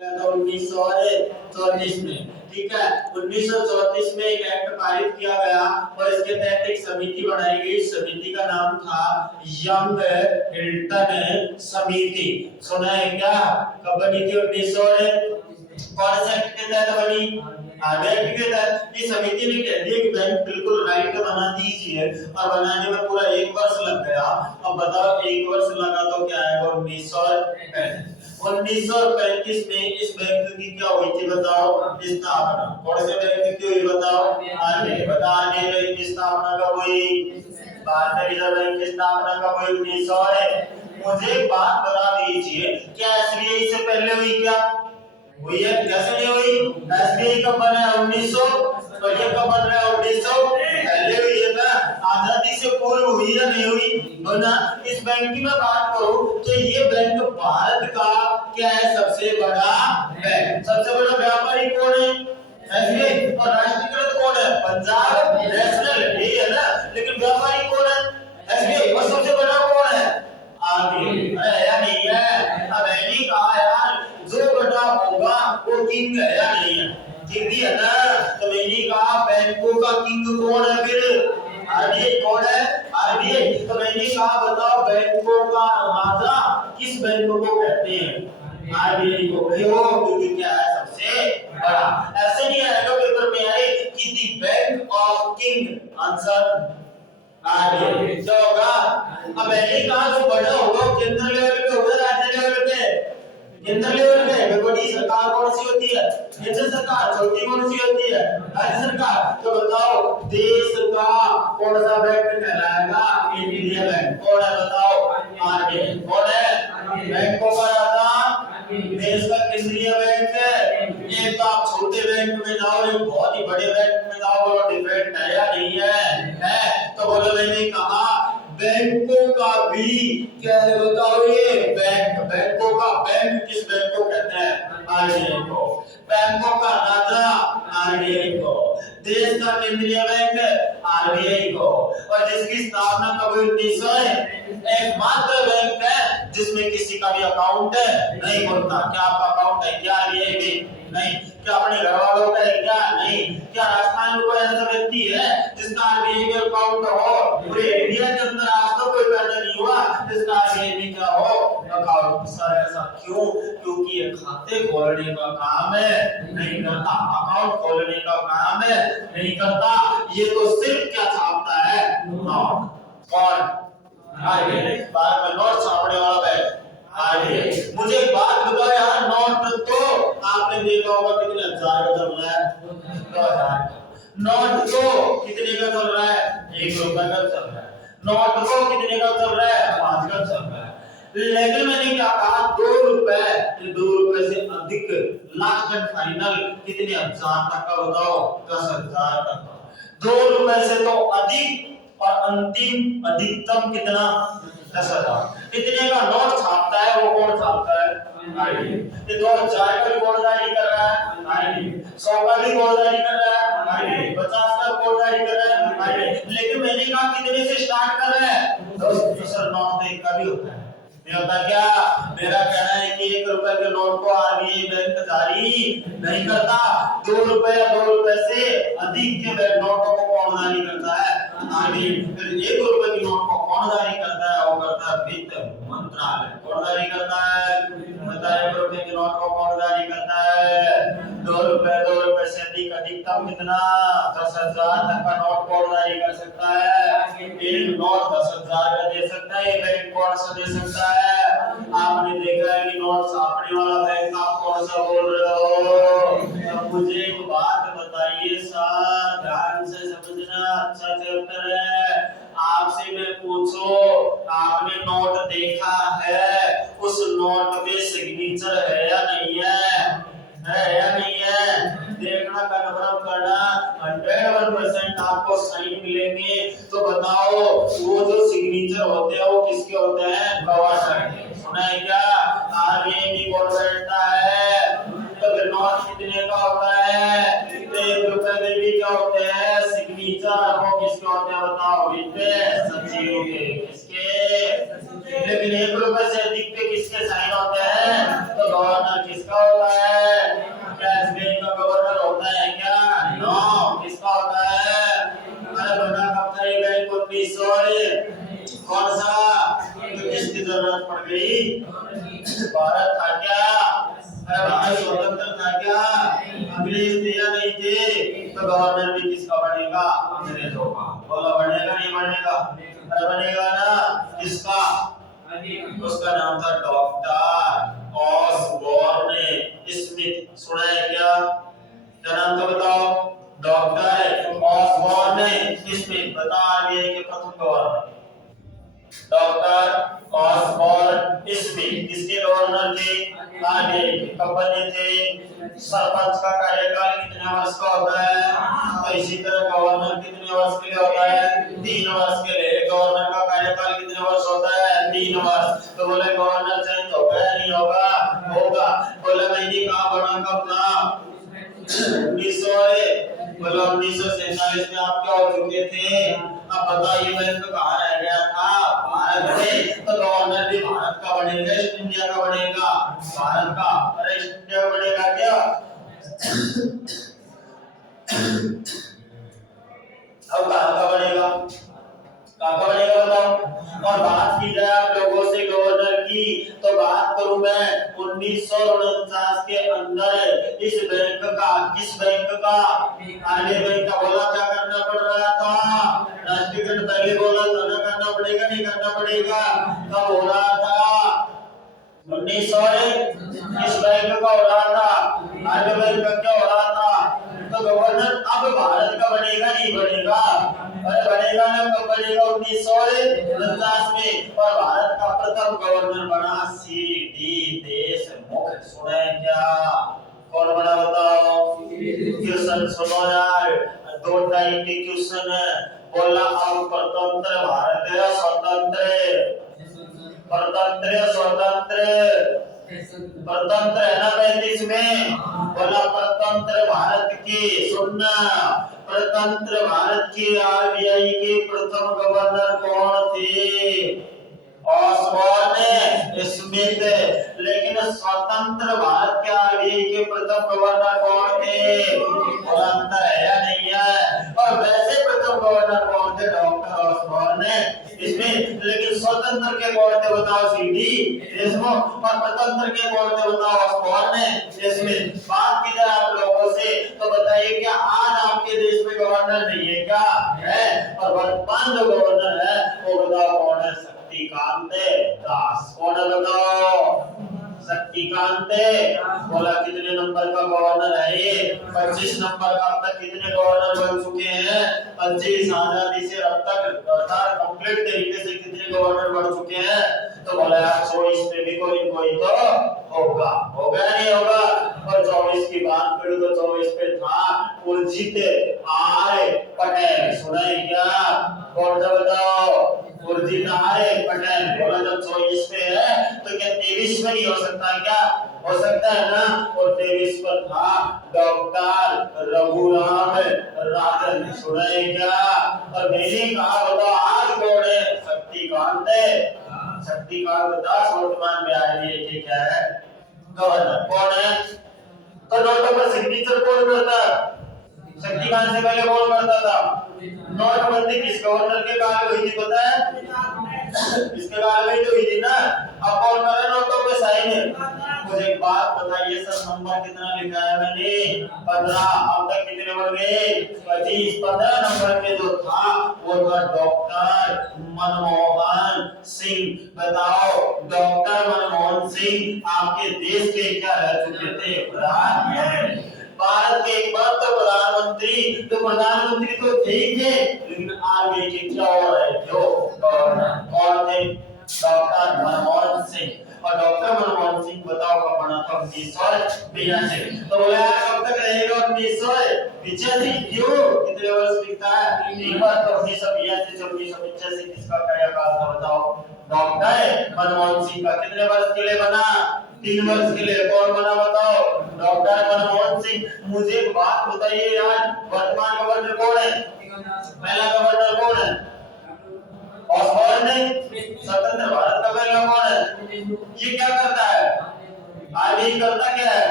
1934 में, ठीक है। 1934 में एक एक्ट पारित किया गया और इसके तहत एक समिति बनाई गई। समिति का नाम था यंग हिल्टन समिति। सुना है क्या? कब बनी थी? 1900 कौन से एक्ट के तहत बनी? एक्ट के तहत। इस समिति ने कह दिया कि बैंक बिल्कुल राइट बना दीजिए और बनाने में पूरा 1 वर्ष लग गया। अब बताओ 1 वर्ष लगा तो क्या आएगा? 1935 में इस बैंक की क्या हुई थी बताओ? स्थापना। कौन से बैंक की हुई बताओ? आरबीआई। बता आरबीआई बैंक की स्थापना कब हुई? भारतीय रिजर्व बैंक की स्थापना कब हुई? 1900। मुझे एक बात बता दीजिए, क्या एसबीआई से पहले हुई क्या? हुई है? कैसे नहीं हुई? एसबीआई कब बना है? 1900। और ये कब बन रहा है? 1900। पहले हुई है ना? आजादी से पूर्व हुई या नहीं हुई? बना। इस बैंक की मैं बात करूं तो ये बैंक भारत का क्या है? सबसे बड़ा बैंक। सबसे बड़ा व्यापारी कौन है? एसबीआई। और राष्ट्रीयकृत कौन है? पंजाब नेशनल, यही है ना। लेकिन व्यापारी कौन है? एसबीआई। और सबसे बड़ा कौन है? आरबीआई। है या नहीं है? अब मैंने कहा यार, जो बड़ा होगा वो किंग है या नहीं है? किंग ही है ना। तो मैंने कहा बैंकों का किंग कौन है फिर? आरबीआई। कौन है? आरबीआई। तो मैंने कहा बताओ बैंकों का राजा किस बैंक को कहते हैं? आरबीआई को। क्यों? क्योंकि क्या है? सबसे बड़ा। ऐसे नहीं आएगा पेपर में आए कि the bank of king. Answer RBI. क्या होगा? अब मैंने कहा जो बड़ा होगा केंद्र लेवल पे होगा, राज्य लेवल पे? केंद्र लेवल पे। बड़ी सरकार कौन सी होती है? केंद्र सरकार। छोटी कौन सी होती है? राज्य सरकार। तो बताओ देश का कौन सा बैंक कहलाएगा? Indian bank. कौन है बताओ? आरबीआई। कौन है? बैंकों का राजा देश का केंद्रीय बैंक है। एक तो आप छोटे बैंक में जाओ, एक बहुत ही बड़े बैंक में जाओ, बोलो डिफरेंट है या नहीं है? है। तो बोलो मैंने कहा बैंकों का भी क्या है बताओ? ये बैंक। बैंकों का बैंक किस बैंक को कहते हैं? आरबीआई को। बैंकों का राजा आरबीआई को। देश का केंद्रीय बैंक आरबीआई को। और जिसकी स्थापना कब हुई? 1900। एकमात्र बैंक है जिसमें किसी का भी अकाउंट नहीं खुलता। क्या आपका अकाउंट है क्या आरबीआई में? नहीं। क्या अपने घर वालों का है क्या? नहीं। क्या राजस्थान में कोई ऐसा व्यक्ति है जिसका आरबीआई में अकाउंट हो? पूरे इंडिया के अंदर आज तक कोई पैदा नहीं हुआ जिसका आरबीआई में क्या हो? अकाउंट। सर ऐसा क्यों? क्योंकि ये खाते खोलने का काम है नहीं करता, अकाउंट खोलने का काम है नहीं करता। ये तो सिर्फ क्या छापता है? नोट। कौन? आरबीआई। भारत में नोट छापने वाला बैंक आरबीआई। मुझे एक बात बताओ यार, नोट तो आपने देखा होगा कितने हजार का चल रहा है? 2000। नोट तो कितने का चल रहा है? 1 रुपए का चल रहा है। नोट तो कितने का चल रहा है? 5 का चल रहा है। लेकिन मैंने क्या कहा? 2 रुपए। 2 रुपए से अधिक लास्ट एंड फाइनल कितने हजार तक का बताओ? 10,000 तक का। 2 रुपए से तो अधिक और अंतिम अधिकतम कितना? 10,000। इतने का नोट छापता है वो कौन छापता है? आरबीआई। ये 2000 का भी कौन जारी कर रहा है? आरबीआई। 100 का भी कौन जारी कर रहा है? आरबीआई। 50 का कौन जारी कर रहा है? आरबीआई। लेकिन मैंने कहा कितने से स्टार्ट कर रहा है? 10। सर नोट तो 1 का भी होता है। नहीं होता क्या? मेरा कहना है कि 1 रुपए के नोट को आरबीआई बैंक जारी नहीं करता। 2 रुपए या 2 रुपए से अधिक के नोटों को कौन जारी करता है? आरबीआई। फिर 1 रुपए की नोट को कौन जारी करता है? वो करता है वित्त मंत्रालय। कौन जारी करता है? बताइए 1 रुपए की नोट को कौन जारी करता है? 2 रुपए से अधिक अधिकतम कितना? 10,000 तक का नोट कौन जारी कर सकता है? एक नोट 10,000 का दे सकता है। बैंक कौन सा दे सकता है? आपने देखा है कि नोट छापने वाला बैंक आप कौन सा बोल रहे हो? अब मुझे एक बात बताइए सर, ध्यान से समझना, अच्छा चैप्टर है। आपसे मैं पूछो, आपने नोट देखा है? उस नोट पे सिग्नेचर है या नहीं है? है या नहीं है? देखना, कन्फर्म करना। 101% आपको सही मिलेंगे। तो बताओ वो जो सिग्नेचर होते हैं वो किसके होते हैं? गवर्नर के। सुना है क्या? आरबीआई की कौन बैठता है? तो फिर नोट कितने का होता है? 1 रुपए के भी क्या होते हैं? सिग्नेचर। वो किसके होते हैं बताओ? वित्त सचिव के। किसके? लेकिन 1 रुपए से अधिक पे किसके साइन होते हैं? तो गवर्नर। किसका होता होता है? क्या एसबीआई का गवर्नर होता है क्या? नो, किसका होता है? अरे बना कब था ये बैंक 1900? कौन सा? तो किसकी जरूरत पड़ गई? भारत था क्या? अरे भारत स्वतंत्र था क्या? अंग्रेज थे या नहीं थे? तो गवर्नर भी किसका बनेगा? अंग्रेजों का। बोला बनेगा नहीं बनेगा? अरे बनेगा ना। किसका? उसका नाम था डॉक्टर ऑसबॉर्न स्मिथ। सुना है क्या? क्या नाम था बताओ? Doctor Osborne Smith. बता आगे के प्रथम गवर्नर डॉक्टर ऑसबॉर्न स्मिथ किसके गवर्नर थे? आगे कब बने थे? सरपंच का कार्यकाल कितने वर्ष का होता है? तो इसी तरह गवर्नर कितने वर्ष के लिए होता है? 3 वर्ष के लिए। गवर्नर का कार्यकाल कितने वर्ष होता है? 3 वर्ष। तो बोले गवर्नर चेंज होगा या नहीं होगा? होगा। बोले नहीं कहाँ बना कब था? 1900। बोलो 1947 में आप क्या हो चुके थे? अब बताइए बैंक तो कहाँ रह गया था? भारत में। तो गवर्नर भी भारत का बनेगा ईस्ट इंडिया का बनेगा? भारत का। अरे ईस्ट इंडिया का बनेगा क्या? अब कहाँ का बनेगा? कहाँ का बनेगा बताओ? और बात की जाए आप लोगों से गवर्नर की, तो बात करूं मैं 1949 के अंदर इस बैंक का, किस बैंक का? आर्मी बैंक का। बोला क्या करना पड़ रहा था? राष्ट्रीयकरण पहले बोला था ना, करना पड़ेगा नहीं करना पड़ेगा? कब हो रहा था? 1900। किस बैंक का हो रहा था? आर्मी बैंक का। क्या हो रहा था? तो गवर्नर अब भारत का बनेगा नहीं बनेगा? अरे बनेगा ना। कब बनेगा? 1949 में। और भारत का प्रथम गवर्नर बना सी.डी. देशमुख। सुने क्या? कौन बना बताओ? क्वेश्चन सुनो यार, 2 टाइप के क्वेश्चन है। बोला अब स्वतंत्र भारत है स्वतंत्र? परतंत्र स्वतंत्र? परतंत्र है ना 35 में। बोला परतंत्र भारत के, सुनना, परतंत्र भारत के आरबीआई के प्रथम गवर्नर कौन थे? Osborne Smith. लेकिन स्वतंत्र भारत के आरबीआई के प्रथम गवर्नर कौन थे? अंतर है या नहीं है? और वैसे प्रथम गवर्नर कौन थे? Doctor Osborne Smith. लेकिन स्वतंत्र के कौन थे बताओ? सी.डी. देशमुख। और प्रतंत्र के कौन थे बताओ? Osborne Smith. बात की जाए आप लोगों से तो बताइए क्या आज आपके देश में गवर्नर नहीं है क्या? है। और वर्तमान जो गवर्नर है वो बताओ कौन है? शक्तिकांत दास। कौन है बताओ? शक्तिकांत। बोला कितने नंबर का गवर्नर है ये? 25 नंबर का। अब तक कितने गवर्नर बन चुके हैं? 25। आजादी से अब तक कंप्लीट तरीके से कितने गवर्नर बन चुके हैं? तो बोला यार 24 में भी कोई तो होगा। होगा नहीं होगा? और 24 की बात करूं तो 24 पे था उर्जित आर पटेल। सुना है क्या? कौन सा बताओ? उर्जित आर पटेल। बोला जब 24 पे है तो क्या 23 में नहीं हो सकता क्या? हो सकता है ना। और 23 पर था डॉक्टर रघुराम राजन। सुना है क्या? और मैंने कहा बताओ आज कौन है? शक्तिकांत। शक्तिकांत दास वर्तमान में आरबीआई के क्या है? गवर्नर। कौन है? तो नोटों पर सिग्नेचर कौन करता? शक्तिकांत से पहले कौन करता था? नोटबंदी किस गवर्नर के काल में हुई थी पता है? किसके काल में तो हुई थी ना। अब कौन कर रहा है नोटों पे साइन? मुझे एक बात बताइए सर, नंबर कितना लिखा है मैंने? 15। अब तक कितने बन गए? 25। 15 नंबर पे जो था वो था डॉक्टर मनमोहन सिंह। बताओ डॉक्टर मनमोहन सिंह आपके देश के क्या रह चुके थे? प्रधानमंत्री। भारत के एक बार तो प्रधानमंत्री तो थे ही थे, लेकिन आगे के क्या हो रहे थे? कौन थे? डॉक्टर मनमोहन सिंह। और डॉक्टर मनमोहन सिंह बताओ कब बना था? 1982। तो बोला कब तक रहेगा 1982? क्यों? कितने वर्ष लिखता है? एक बार तो 1982 से 1985 किसका कार्यकाल था बताओ? डॉक्टर मनमोहन सिंह का। कितने वर्ष के लिए बना? 3 वर्ष के लिए। कौन बना बताओ? डॉक्टर मनमोहन सिंह। मुझे एक बात बताइए यार, वर्तमान गवर्नर कौन है? पहला गवर्नर कौन है? ऑसबॉर्न ने। स्वतंत्र भारत का पहला कौन है? ये क्या करता है? आरबीआई करता क्या है?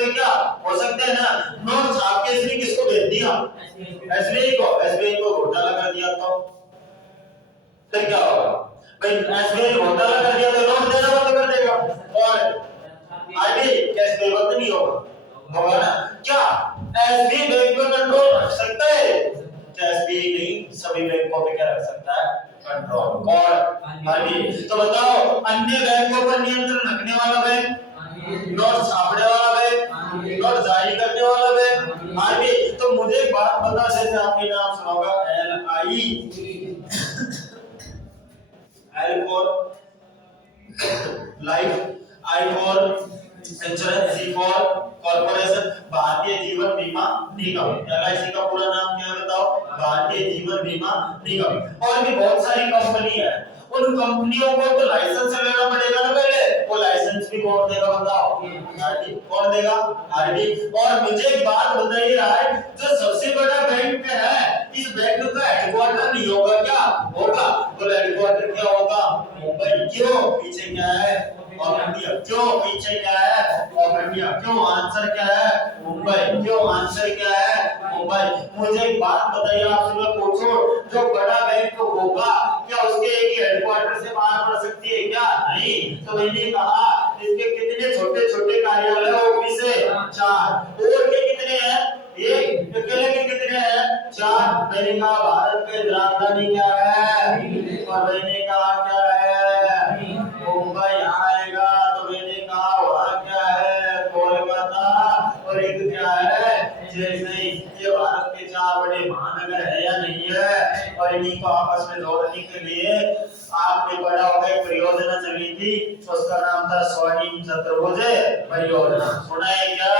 सकते क्या? हो सकते हैं ना। नोट छाप के इसने किसको भेज दिया? एसबीआई को घोटाला कर दिया तो फिर क्या होगा भाई? एसबीआई घोटाला कर दिया तो नोट देना बंद कर देगा और आगे कैश पेबल नहीं होगा ना। क्या एसबीआई बैंक पर कंट्रोल रख सकता है? क्या एसबीआई नहीं सभी बैंकों पे क्या रख सकता है? कंट्रोल। और आगे तो बताओ अन्य बैंकों पर नियंत्रण रखने वाला बैंक, नोट छापने वाला बैंक, नोट जारी करने वाला बैंक। आगे तो मुझे एक बात बता, जैसे आपने नाम सुना होगा L for life, I for insurance, C for corporation, Bharatiya Jeevan बीमा निगम। एलआईसी का पूरा नाम क्या है बताओ? भारतीय जीवन बीमा निगम। और भी बहुत सारी कंपनी है, उन कंपनियों को तो लाइसेंस लेना पड़ेगा ना पहले। वो लाइसेंस भी कौन देगा बताओ? आरबीआई। कौन देगा? आरबीआई। और मुझे एक बात बताइए यार, जो सबसे बड़ा बैंक है, इस बैंक का हेडक्वार्टर नहीं होगा क्या? होगा। तो हेडक्वार्टर क्या होगा? मुंबई। क्यों? पीछे क्या है? Of India. क्यों? पीछे क्या है? Of India. क्यों? आंसर क्या है? मुंबई। क्यों? आंसर क्या है? मुंबई। मुझे एक बात बताइए, आपसे मैं पूछूं, जो बड़ा बैंक होगा क्या उसके एक ही हेडक्वार्टर से बाहर पड़ सकती है क्या? नहीं। तो मैंने कहा इसके कितने छोटे छोटे कार्यालय ऑफिस है? 4। और के कितने हैं? एक। अकेले के कितने हैं? 4। मैंने कहा भारत की राजधानी क्या है? और मैंने कहा क्या है? मुंबई आएगा। तो मैंने कहा वहां क्या है? कोलकाता। और एक क्या है? चेन्नई। ये भारत के 4 बड़े महानगर है या नहीं है? और इन्हीं को आपस में जोड़ने के लिए आपने पढ़ा होगा एक परियोजना चली थी, उसका नाम था स्वर्णिम चतुर्भुज परियोजना। सुना है क्या?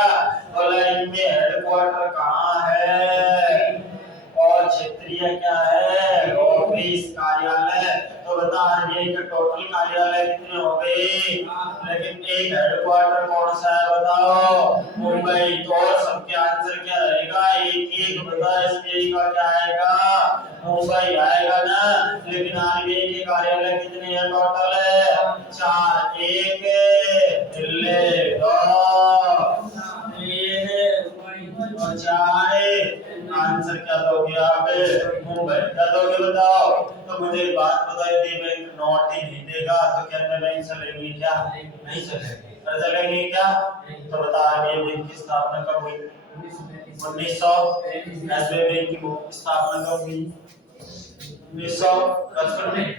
और इनमें हेडक्वार्टर कहाँ है और क्षेत्रीय क्या है? ऑफिस, कार्यालय। तो बता आरबीआई के टोटल कार्यालय कितने हो गए? लेकिन एक हेडक्वार्टर कौन सा है बताओ? मुंबई। तो और सबके आंसर क्या रहेगा? एक एक बता। एसबीआई का क्या आएगा? मुंबई आएगा ना। लेकिन आरबीआई के कार्यालय कितने हैं टोटल? 4। एक दिल्ली, 2 और 4। आंसर क्या दोगे आप? मुंबई। क्या दोगे बताओ? तो मुझे एक बात बताइए, यदि बैंक नोट ही नहीं देगा तो क्या बैंक चलेंगे क्या? नहीं चलेंगे। चलेंगे क्या? तो बता आरबीआई बैंक की स्थापना कब हुई? 1900। एसबीआई बैंक की स्थापना कब हुई? 1955 में।